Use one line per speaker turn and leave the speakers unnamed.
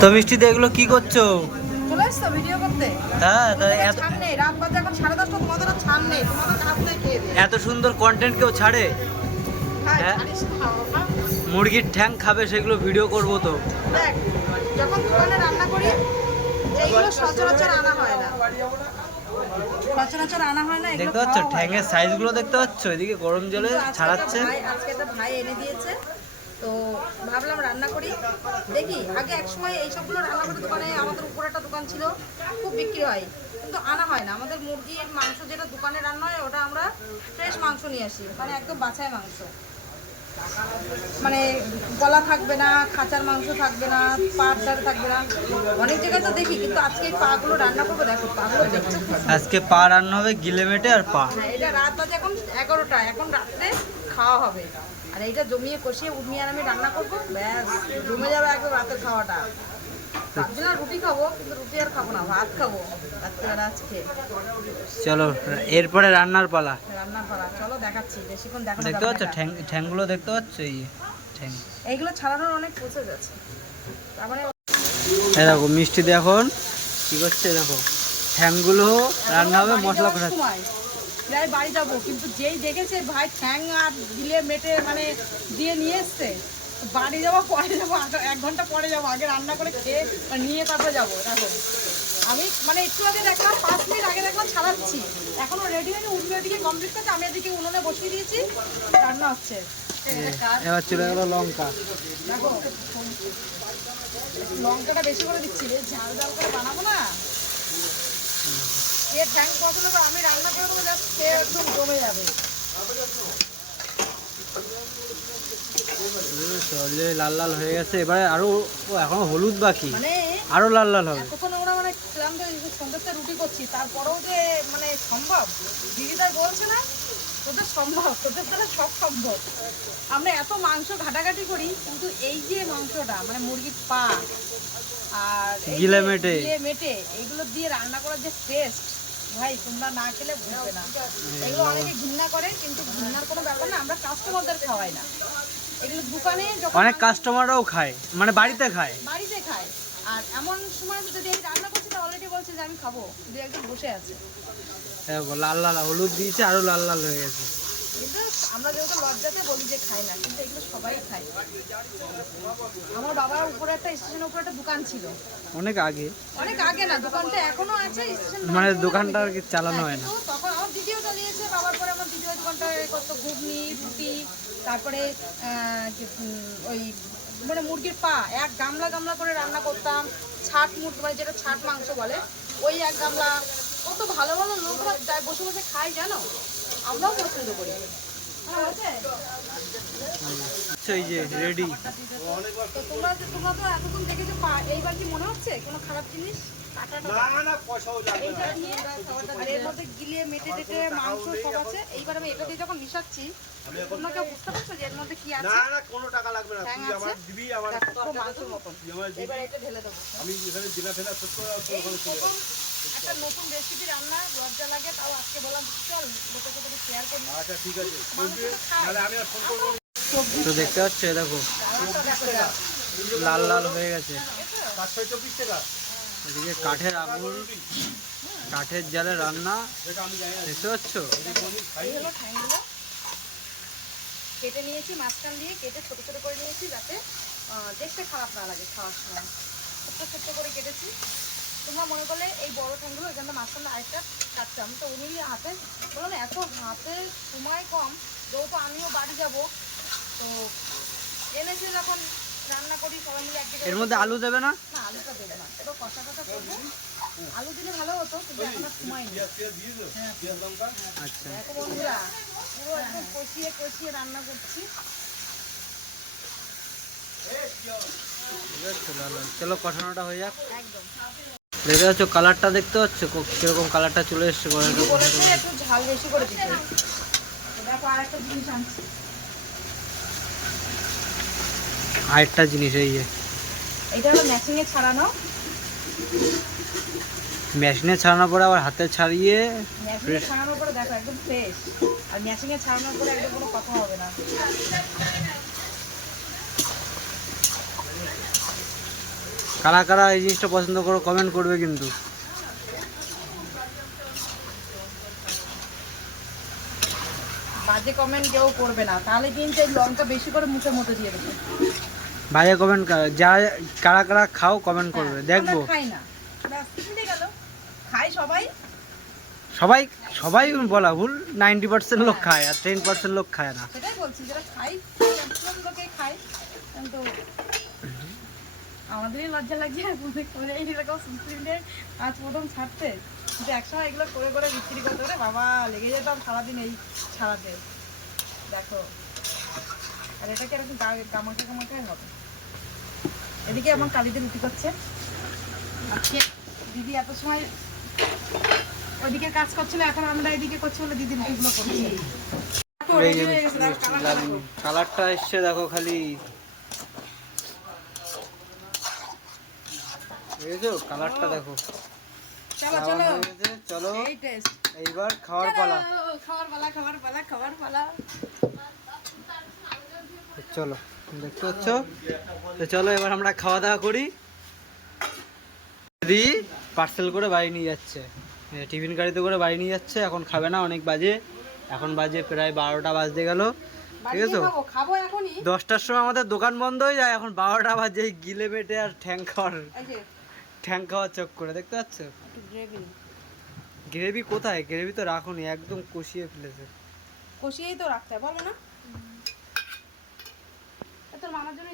তো মিষ্টিতে এগুলো কি করছ?
চলে এসছো ভিডিও করতে?
হ্যাঁ এত
রাত বাজে এখন সাড়ে দশটা তোমাদের আর তোমাদের কাপড়ে খেয়ে
এত সুন্দর কন্টেন্ট কেউ ছাড়ে? হ্যাঁ?
খাও।
মুরগির ঠ্যাং খাবে সেগুলো ভিডিও করব তো।
দেখ যখন দোকানে রান্না করি এইগুলো সচরাচর আনা হয় না। সচরাচর আনা হয় না
দেখতে পাচ্ছ?
হয়
ঠ্যাঙের। সাইজগুলো দেখতে পাচ্ছ? এদিকে গরম জলে ছাড়াচ্ছে।
একটা ভাই- আজকে একটা ভাই এনে দিয়েছে। তো ভাবলাম রান্না করি। দেখি আগে এক সময় এইসবগুলো রান্না করে দোকানে আমাদের উপরে একটা দোকান ছিল খুব বিক্রি হয়। কিন্তু আনা হয় না। আমাদের মুরগির মাংস যেটা দোকানে রান্না হয় ওটা আমরা ফ্রেশ মাংস নিয়ে আসি। মানে একদম বাছাই মাংস। মানে গলা থাকবে না খাঁচার মাংস থাকবে না পাট ডাল থাকবে না। অনেক জায়গায় তো দেখি কিন্তু আজকে পাগুলো রান্না করব দেখো পাগুলো দেখতে
আজকে পা রান্না হবে গিলে মেটে আর পা।
হ্যাঁ এটা রাত বাজে এখন এগারোটা। এখন রাত্রে খাওয়া হবে। আর এইটা জমিয়ে কষিয়ে উঠনি আর আমি রান্না করব? ব্যাস জমে যাবে একদম রাতের খাওয়াটা। ভাবছিলাম রুটি খাব কিন্তু রুটি আর খাব না ভাত খাব। রাত্রিবেলা আজকে।
চলো এরপরে রান্নার পালা।
রান্নার পালা চলো দেখাচ্ছি বেশিক্ষণ দেখানো
দেখতে
যাবে
পাচ্ছ ঠ্যাং ঠ্যাংগুলো দেখতে পাচ্ছ? এই ঠ্যাং।
এইগুলো ছাড়ানোর অনেক প্রসেস আছে। তার মানে
এই দেখো মিষ্টি এখন কি করছে? দেখো ঠ্যাংগুলো রান্না হবে মশলা কষাচ্ছে।
প্রায় বাড়ি যাব। কিন্তু যেই দেখেছে ভাই ঠ্যাং আর দিলে মেটে মানে দিয়ে নিয়ে এসছে বাড়ি যাব পরে যাব এক ঘণ্টা পরে যাব আগে রান্না করে খেয়ে মানে নিয়ে তারপরে যাব দেখো। আমি মানে একটু আগে দেখলাম পাঁচ মিনিট আগে দেখলাম ছাড়াচ্ছি। এখনও রেডি হয়নি উঠবে এদিকে কমপ্লিট করছে আমি এদিকে উনুনে বসিয়ে দিয়েছি রান্না হচ্ছে।
এবার চলে গেলো লঙ্কা।
দেখো লঙ্কাটা বেশি করে দিচ্ছি রে ঝাল ঝাল করে বানাবো না? এ ঠ্যাং পছন্দ করে আমি রান্না করে দেবো জাস্ট খেয়ে একদম জমে যাবে।
চলে লাল লাল হয়ে গেছে। এবারে আরও এখনও হলুদ বাকি।
মানে
আরও লাল লাল হবে।
আমরা মানে ক্লান্ত সন্ধ্যাতে রুটি করছি। তারপরেও যে মানে সম্ভব? দিদিদার বলছে না তোদের সম্ভব তোদের দ্বারা সব সম্ভব। আমরা এত মাংস ঘাটাঘাটি করি কিন্তু এই যে মাংসটা মানে মুরগির পা আর
গিলে মেটে।
গিলে মেটে এগুলো দিয়ে রান্না করার যে টেস্ট ভাই তোমরা না খেলে বুঝবে না। এগুলো অনেকে ঘৃণা করে কিন্তু ঘৃণার কোনো ব্যাপার না আমরা কাস্টমারদের খাওয়াই না। এগুলো দোকানে
অনেক কাস্টমাররাও খায় মানে বাড়িতে খায়।
বাড়িতে খায়। আর এমন সময় যদি আমি রান্না করছি তো অলরেডি বলছে যে আমি খাব। দু একজন বসে আছে।
লাল লাল হলুদ দিয়েছে আরও লাল লাল হয়ে গেছে।
কিন্তু আমরা যেহেতু লজ্জাতে বলি যে খাই না কিন্তু এগুলো সবাই খায়। আমার বাবার উপরে একটা স্টেশনের উপরে একটা দোকান ছিল।
অনেক আগে।
অনেক আগে না দোকানটা এখনও আছে স্টেশন
মানে দোকানটা আর কি চালানো হয় না।
তখন আমার দিদিও চালিয়েছে বাবার পরে আমার দিদি ওই দোকানটা করতো ঘুগনি রুটি তারপরে ওই মানে মুরগির পা এক গামলা গামলা করে রান্না করতাম ছাট মুট মানে যেটা ছাট মাংস বলে ওই এক গামলা। কত ভালো ভালো লোকরা বসে বসে খায় জানো? আমরাও পছন্দ করি। হ্যাঁ?
আচ্ছা, এই যে রেডি।
তো তোমরা তোমরা তো এতক্ষণ দেখেছ এইবার কি মনে হচ্ছে? কোনো খারাপ জিনিস? এর মধ্যে গিলিয়ে মেটে টেটে মাংস সব আছে। এইবার আমি এটা দিয়ে যখন মিশাচ্ছি তোমরা কেউ বুঝতে পারছ যে এর মধ্যে কি আছে?
না না কোনো টাকা লাগবে না।
ঠ্যাং
তুই আমার দিবি আমার
মাংসের মতন
তুই আমার দিবি।
এবার এটা ঢেলে দেবো।
আমি এখানে জেলা ফেলা
প্রথম একটা নতুন রেসিপি রান্না লজ্জা লাগে তাও আজকে বললাম চল লোকের সাথে শেয়ার করি।
আচ্ছা ঠিক আছে।
তো
তাহলে আমি আর ফোন করব
তো দেখতে পাচ্ছ দেখো। লাল লাল হয়ে গেছে।
পাঁচ চব্বিশ টাকা।
এদিকে কাঠের আগুন কাঠের জালে রান্না দেখতে পাচ্ছ?
কেটে নিয়েছি মাঝখান দিয়ে কেটে ছোট ছোট করে নিয়েছি যাতে দেখতে খারাপ না লাগে খাওয়ার সময়। ছোট্ট ছোট্ট করে কেটেছি। তোমরা মনে করলে এই বড় ঠ্যাংগুলো এখানটা মাঝখানে আরেকটা কাটতাম তো উনি হাতে বললাম এত হাতে সময় কম যেহেতু আমিও বাড়ি যাব তো এনেছি যখন রান্না করি সবাই মিলে একদিকে
এর মধ্যে আলু দেবে না?
না আলুটা দেবে না। এবার কষা কষা করব। আলু দিলে ভালো হতো কিন্তু এখন আর সময় নেই।
লঙ্কা?
আচ্ছা।
দেখো বন্ধুরা পুরো একদম কষিয়ে কষিয়ে রান্না করছি।
চলো কষানোটা হয়ে যাক।
একদম।
দেখতে পাচ্ছ কালারটা দেখতে পাচ্ছ? কীরকম কালারটা চলে এসছে
ঝাল বেশি করে
আরেকটা জিনিস এই যে।
এটা হলো ম্যাচিংয়ে ছাড়ানো।
মেশিনে ছাড়ানোর পরে আবার হাতে ছাড়িয়ে
ম্যাচিংয়ে ছাড়ানোর পরে দেখো একদম ফ্রেশ আর ম্যাচিংয়ে ছাড়ানোর পরে একদম কোনো কথা হবে না।
কারা কারা এই জিনিসটা পছন্দ করো কমেন্ট করবে কিন্তু।
বাজে কমেন্ট কেউ করবে না। তাহলে কিন্তু এই লঙ্কা বেশি করে মুখের মধ্যে দিয়ে দেবে।
বাইরে কমেন্ট যারা কারা কারা খাও কমেন্ট করবে। দেখব।
খাই না। খাই সবাই।
সবাই সবাই বলা ভুল নাইনটি পার্সেন্ট লোক খায় আর টেন পার্সেন্ট লোক খায় না।
সেটাই বলছি যারা খাই লোকে খায়। কিন্তু আমাদেরই লজ্জা লাগছে মনে করে এইরকম সুপ্রিমে আজ প্রথম ছাড়তে কিন্তু একসময় এগুলো করে করে বিক্রি করতে করে বাবা লেগে যেতাম সারাদিন এই ছাড়াতে দেখো আর এটাকে এরকম গামাকে গামাকে হবে এদিকে আমার কালিতে রুটি করছে আজকে দিদি এত সময় ওইদিকে কাজ করছিল এখন আমরা এদিকে করছি বলে দিদি রুটিগুলো করছি হয়ে কালারটা
এসছে দেখো খালি কালারটা দেখো।
চলো চলো।
চলো। এইবার খাওয়ার পালা।
খাবার পালা খাবার পালা খাবার পালা।
চলো দেখতে পাচ্ছ? তো চলো এবার আমরা খাওয়া দাওয়া করি। দিদি পার্সেল করে বাড়ি নিয়ে যাচ্ছে। টিফিন গাড়িতে করে বাড়ি নিয়ে যাচ্ছে। এখন খাবে না অনেক বাজে। এখন বাজে প্রায় বারোটা বাজতে গেল। ঠিক আছে? দশটার সময় আমাদের দোকান বন্ধ হয়ে যায়। এখন বারোটা বাজে গিলে মেটে আর ঠ্যাং খাওয়ার। ঠ্যাং খাওয়া চোখ করে দেখতে পাচ্ছ?
গ্রেভি
গ্রেভি কোথায়? গ্রেভি তো রাখুনি একদম কষিয়ে ফেলেছে।
কষিয়েই তো রাখতে হয়, বলো না। তোর মামার জন্য